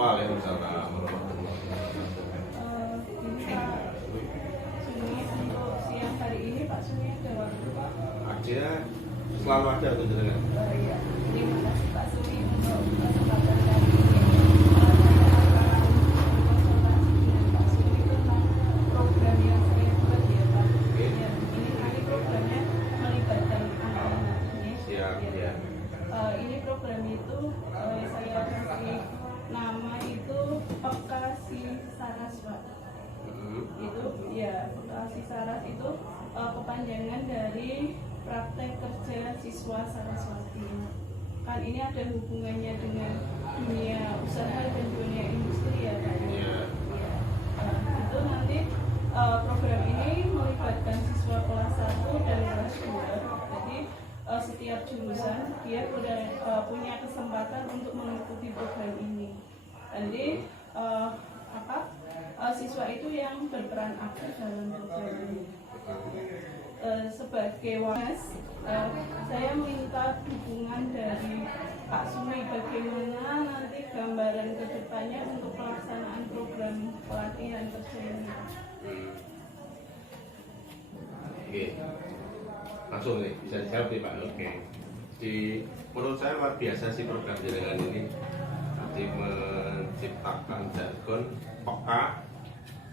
Waalaikumsalam warahmatullahi wabarakatuh. Ini Pak Sumi, untuk siang hari ini Pak Sumi ada waktu Pak? Ada, selalu ada untuk jenengan. Iya, terima kasih Pak Sumi untuk kesempatan kali ini. Saya akan konsultasi dengan Pak Sumi tentang program yang saya buat ya Pak. Oke. Ya, ini programnya melibatkan anak-anak ini. Siap, Ya. ya. Ini program itu saya kasih nama itu Pekasi Saras Pak. Itu ya Pekasi Saras itu kepanjangan dari praktek kerja siswa Saraswati. Kan ini ada hubungannya dengan dunia usaha dan dunia industri ya Pak. Iya. Ya. Itu nanti program ini melibatkan siswa kelas 1 dan kelas 2. Jadi setiap jurusan dia punya kesempatan untuk mengikuti program ini. Jadi siswa itu yang berperan aktif dalam program ini. Sebagai waras, saya minta dukungan dari Pak Sumi bagaimana nanti gambaran kedepannya untuk pelaksanaan program pelatihan kerja ini. Oke, langsung nih bisa dijawab nih Pak. Oke. Menurut saya luar biasa sih program jenengan ini. Jadi menciptakan jargon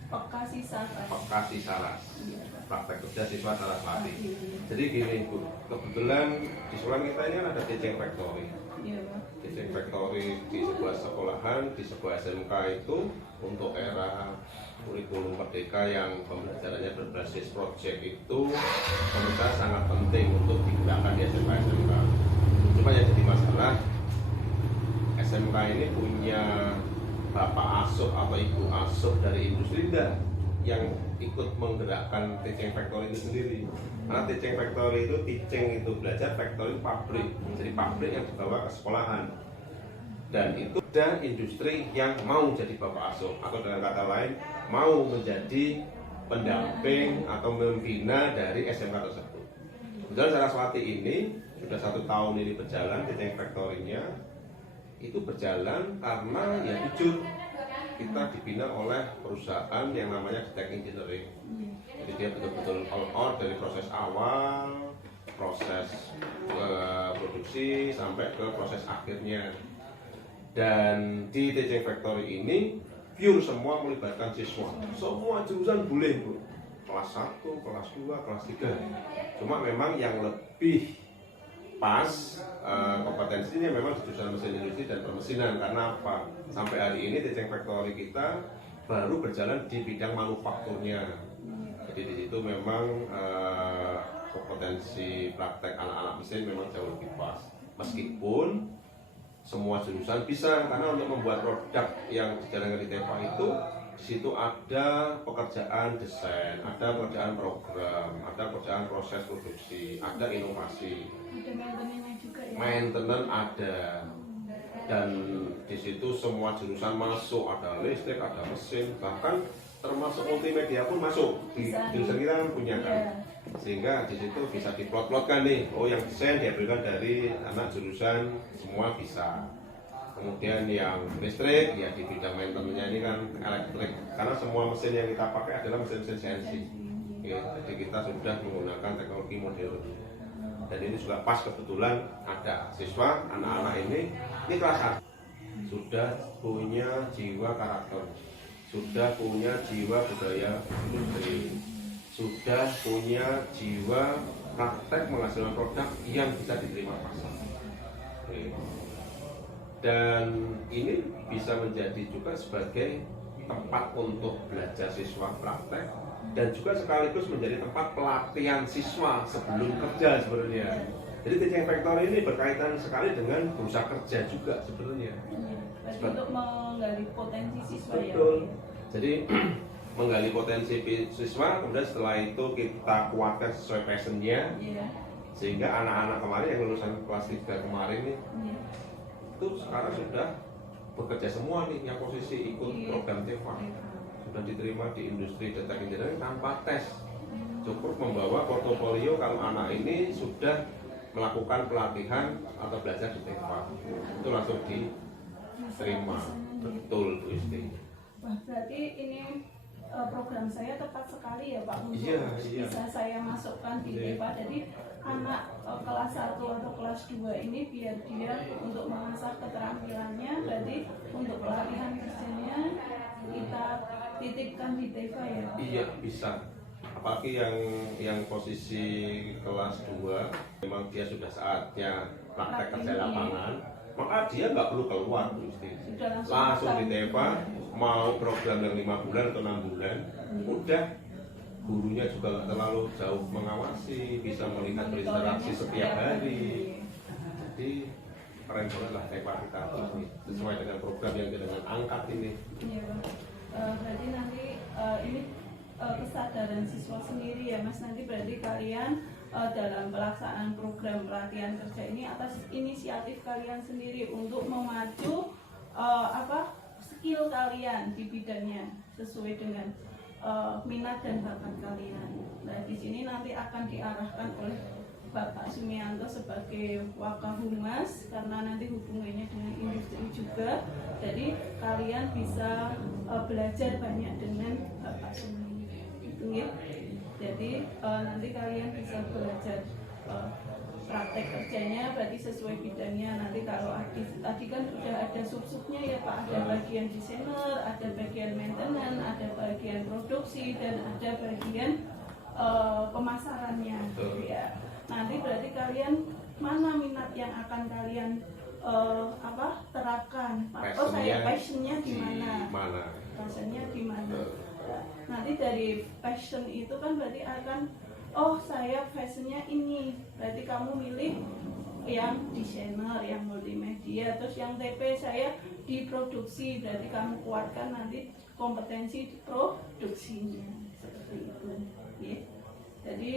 Pekasi Saras. Pekasi Saras. Iya, Pak. Praktek kerja siswa Saraswati. Iya. Jadi gini Bu, kebetulan di sekolah kita ini kan ada teaching factory. Iya, Pak. Teaching factory di sebuah sekolahan, di sebuah SMK itu untuk era kurikulum merdeka yang pembelajarannya berbasis project itu menurut saya sangat penting untuk digunakan di SMK. Cuma yang jadi masalah, SMK ini punya bapak asuh atau ibu asuh dari industri enggak yang ikut menggerakkan teaching factory itu sendiri. Karena teaching factory itu belajar, factory pabrik, jadi pabrik yang dibawa ke sekolahan. Dan itu ada industri yang mau jadi bapak asuh, atau dengan kata lain mau menjadi pendamping atau membina dari SMK tersebut. Kebetulan Saraswati ini sudah 1 tahun ini berjalan, teaching factory-nya itu berjalan karena ya jujur kita dibina oleh perusahaan yang namanya Detek Engineering. Jadi dia betul-betul all out dari proses awal, proses produksi sampai ke proses akhirnya. Dan di teaching factory ini pure semua melibatkan siswa. Semua jurusan boleh Bu. Kelas 1, kelas 2, kelas 3. Cuma memang yang lebih pas kompetensinya memang di jurusan mesin industri dan permesinan. Karena apa? Sampai hari ini teaching factory kita baru berjalan di bidang manufakturnya. Jadi di situ memang kompetensi praktek anak-anak mesin memang jauh lebih pas. Meskipun semua jurusan bisa, karena untuk membuat produk yang dijalankan di TEPA itu di situ ada pekerjaan desain, ada pekerjaan program, ada pekerjaan proses produksi, ada inovasi. Ada maintenance juga ya? Maintenance ada, dan di situ semua jurusan masuk, ada listrik, ada mesin, bahkan termasuk multimedia pun masuk di jurusan kita kan punya kan. Sehingga di situ bisa diplot-plotkan nih, oh yang desain diambilkan dari anak jurusan semua bisa. Kemudian yang listrik ya di bidang maintenance-nya ini kan elektrik, karena semua mesin yang kita pakai adalah mesin-mesin CNC. Oke, jadi kita sudah menggunakan teknologi modern. Dan ini juga pas kebetulan ada siswa anak-anak ini kelas 1 sudah punya jiwa karakter, sudah punya jiwa budaya industri, sudah punya jiwa praktek menghasilkan produk yang bisa diterima pasar. Oke. Dan ini bisa menjadi juga sebagai tempat untuk belajar siswa praktek dan juga sekaligus menjadi tempat pelatihan siswa sebelum kerja sebenarnya. Jadi teaching factory ini berkaitan sekali dengan berusaha kerja juga sebenarnya. Untuk menggali potensi siswa. Betul. Jadi menggali potensi siswa, kemudian setelah itu kita kuatkan sesuai passionnya. Sehingga anak-anak kemarin yang lulusan kelas 3 kemarin nih itu sekarang sudah bekerja semua nih, yang posisi ikut program TEPA sudah diterima di industri Detek Engineering tanpa tes. Cukup membawa portofolio kalau anak ini sudah melakukan pelatihan atau belajar di TEPA, itu langsung terima. Betul Bu Isti. Wah, berarti ini program saya tepat sekali ya Pak untuk Iya. bisa saya masukkan di Iya. TEPA. Jadi anak kelas 1 atau kelas 2 ini biar dia untuk mengasah keterampilannya, berarti untuk pelatihan kerjanya kita titipkan di TEPA ya Pak? Iya bisa. Apalagi yang posisi kelas 2 memang dia sudah saatnya praktek kerja lapangan, maka dia nggak perlu keluar Bu Isti. Sudah Langsung di TEPA, mau program yang 5 bulan atau 6 bulan, udah gurunya juga nggak terlalu jauh mengawasi, bisa melihat berinteraksi setiap hari. Jadi keren banget lah TEPA kita ini sesuai dengan program yang kita angkat ini. Iya Pak. Berarti nanti ini kesadaran siswa sendiri ya Mas, nanti berarti kalian dalam pelaksanaan program pelatihan kerja ini atas inisiatif kalian sendiri untuk memacu skill kalian di bidangnya sesuai dengan minat dan bakat kalian. Nah di sini nanti akan diarahkan oleh Bapak Sumianto sebagai Wakahumas karena nanti hubungannya dengan industri juga. Jadi kalian bisa belajar banyak dengan Bapak Sumi. Itu ya. Jadi nanti kalian bisa belajar praktek kerjanya berarti sesuai bidangnya. Nanti kalau tadi kan sudah ada sub-subnya ya Pak, ada bagian desainer, ada bagian maintenance, ada bagian produksi, dan ada bagian pemasarannya ya. Nanti berarti kalian mana minat yang akan kalian terapkan? Oh saya passionnya di mana? Passionnya di mana? Nanti dari passion itu kan berarti akan saya fashionnya ini, berarti kamu milih yang desainer, yang multimedia, terus yang TP saya di produksi, berarti kamu kuatkan nanti kompetensi di produksinya seperti itu ya. Jadi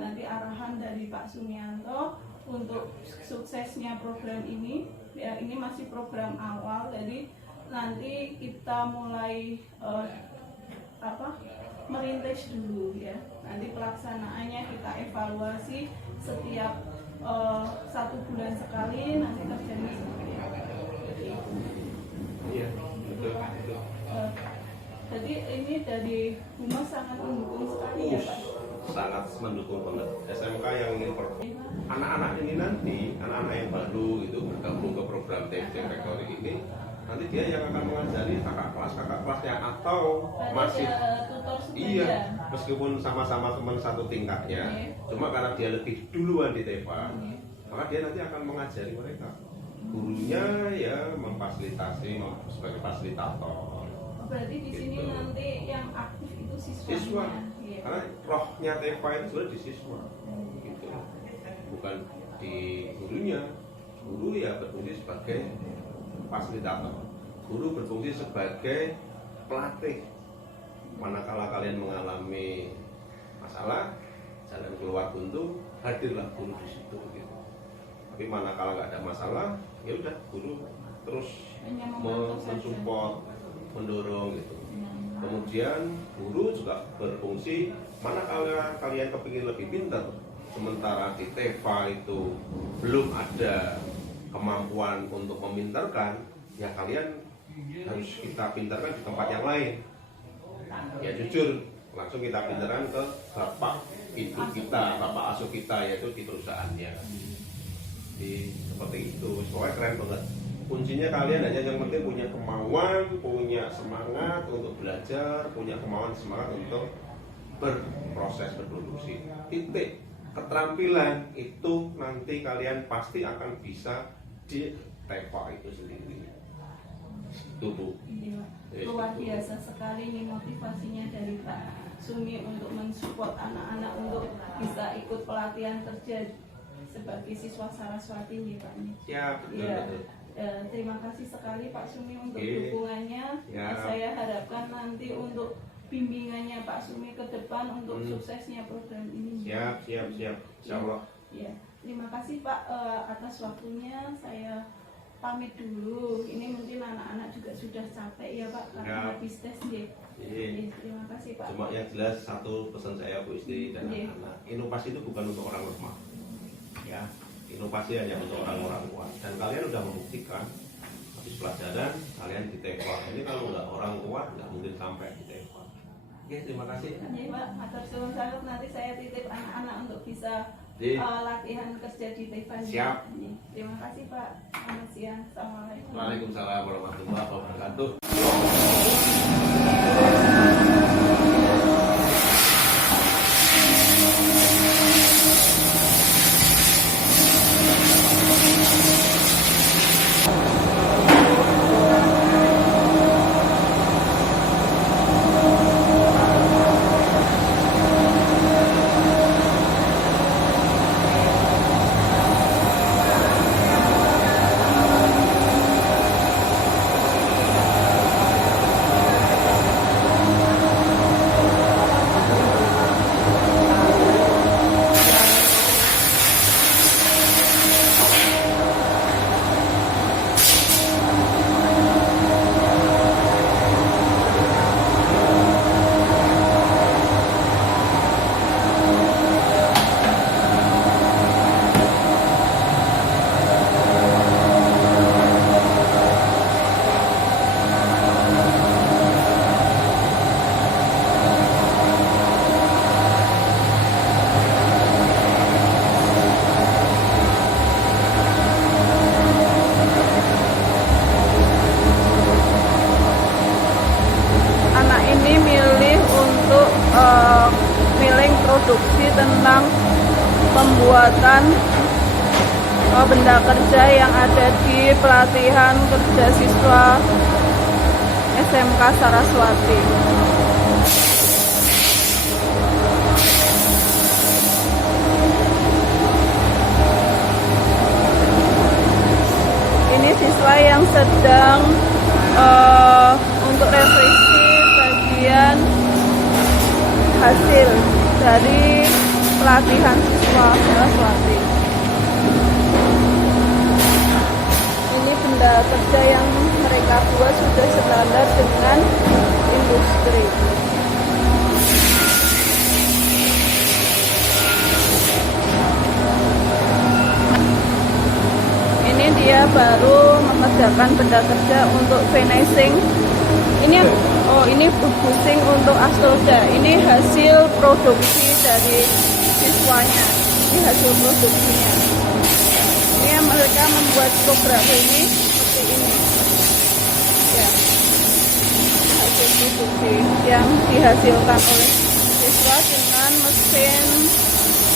nanti arahan dari Pak Sumianto untuk suksesnya program ini ya, ini masih program awal, jadi nanti kita mulai merintis dulu ya. Nanti pelaksanaannya kita evaluasi setiap 1 bulan sekali, nanti kerjanya seperti apa. Iya, betul. Jadi ini dari Humas sangat mendukung sekali ya Pak. Sangat mendukung banget. SMK yang anak-anak ini nanti, anak-anak yang baru itu bergabung ke program Teaching Factory ini, nanti dia yang akan mengajari kakak kelasnya atau masih tutor sepeda. Iya, meskipun sama-sama teman satu tingkatnya, cuma karena dia lebih duluan di TEPA, maka dia nanti akan mengajari mereka. Gurunya ya memfasilitasi sebagai fasilitator. Berarti di sini Gitu. nanti yang aktif itu Siswa, siswanya. Iya. karena rohnya TEPA itu sebenarnya di siswa, gitu. Bukan di gurunya. Guru ya berfungsi sebagai fasilitator. Guru berfungsi sebagai pelatih. Manakala kalian mengalami masalah, jalan keluar buntu, hadirlah guru di situ gitu. Tapi manakala nggak ada masalah, ya udah guru terus mensupport, mendorong gitu. Kemudian guru juga berfungsi manakala kalian kepingin lebih pintar, sementara di TEPA itu belum ada kemampuan untuk memintarkan, ya kalian harus kita pintarkan di tempat yang lain. Ya jujur, langsung kita pintarkan ke bapak ibu kita, bapak asuh kita, yaitu di perusahaannya. Jadi seperti itu, pokoknya keren banget. Kuncinya kalian hanya yang penting punya kemauan, punya semangat untuk belajar, punya kemauan semangat untuk berproses berproduksi. Titik. Keterampilan itu nanti kalian pasti akan bisa di TEPA itu sendiri. Itu Bu. Iya, luar biasa sekali nih motivasinya dari Pak Sumi untuk mensupport anak-anak untuk bisa ikut pelatihan kerja sebagai siswa Saraswati nih Pak. Siap, betul, Ya, betul. terima kasih sekali Pak Sumi untuk Oke. dukungannya. Ya. Saya harapkan nanti untuk bimbingannya Pak Sumi ke depan untuk suksesnya program ini. Siap. Insya Allah. Ya, terima kasih Pak atas waktunya. Saya pamit dulu. Ini mungkin anak-anak juga sudah capek ya Pak karena Ya. habis tes ya. Iya. Terima kasih Pak. Cuma yang jelas satu pesan saya Bu Isti dan Iya. anak-anak, inovasi itu bukan untuk orang lemah. Ya, inovasi hanya untuk orang-orang kuat. Dan kalian sudah membuktikan, tapi habis pelajaran kalian ditembak. Ini kalau nggak orang kuat nggak mungkin sampai ditembak. Oke, terima kasih. Iya Pak, matur suwun sangat, nanti saya titip anak-anak untuk bisa Di- latihan kerja di Tiffany. Siap. Iya. Terima kasih Pak. Selamat siang. Assalamualaikum. Waalaikumsalam warahmatullahi wabarakatuh. Anak ini milih untuk milih produksi tentang pembuatan benda kerja yang ada di pelatihan kerja siswa SMK Saraswati. Ini siswa yang sedang untuk revisi bagian hasil dari pelatihan siswa Saraswati. Ini benda kerja yang mereka buat sudah standar dengan industri. Ini dia baru mengerjakan benda kerja untuk finishing. Ini busing untuk astroda. Ini hasil produksi dari siswanya. Ini hasil produksinya. Ini mereka membuat program ini seperti ini. Ya, hasil produksi yang dihasilkan oleh siswa dengan mesin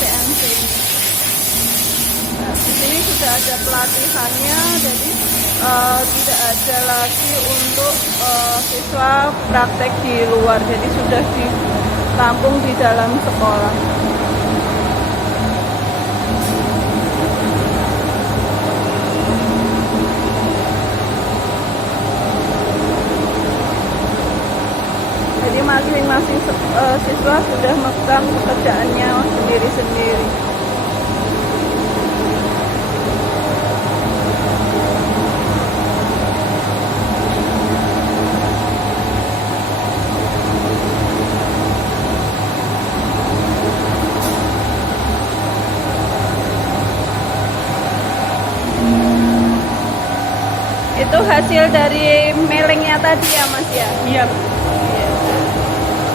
CNC ini. Nah, di sini sudah ada pelatihannya, jadi tidak ada lagi untuk siswa praktek di luar, jadi sudah ditampung di dalam sekolah. Jadi masing-masing siswa sudah memegang pekerjaannya sendiri-sendiri. Itu hasil dari melengnya tadi ya Mas ya? Iya.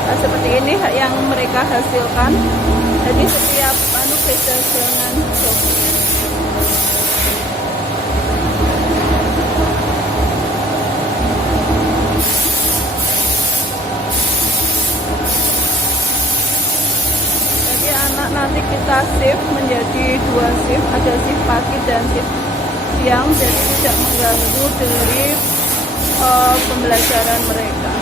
Nah, seperti ini yang mereka hasilkan. Jadi setiap beda dengan joknya. Jadi anak nanti kita shift menjadi 2 shift, ada shift pagi dan shift siang, jadi tidak mengganggu dari pembelajaran mereka.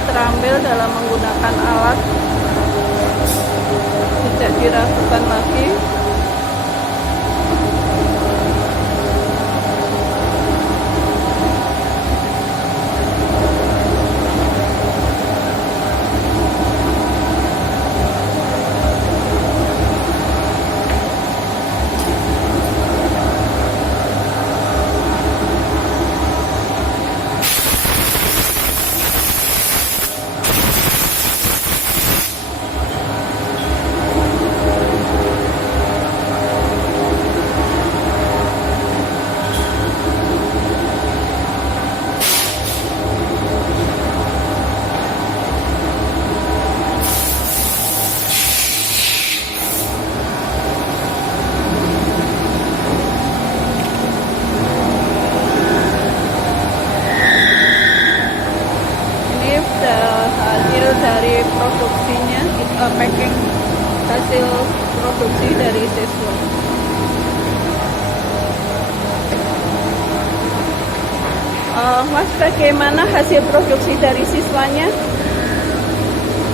Terampil dalam menggunakan alat, tidak diragukan lagi. Mas, bagaimana hasil produksi dari siswanya?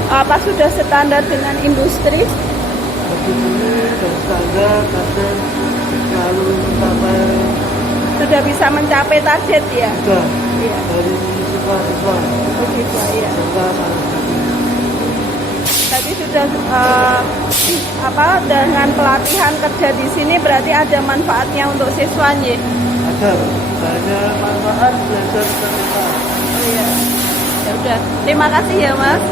Apa sudah standar dengan industri? Tapi ini sudah standar, kadang selalu mencapai Sudah bisa mencapai target ya? sudah Iya. dari siswa-siswa Oh gitu ya. serta Tadi sudah dengan pelatihan kerja di sini berarti ada manfaatnya untuk siswanya. ada banyak manfaat belajar ternyata. Oh iya. Ya udah. Terima kasih ya Mas.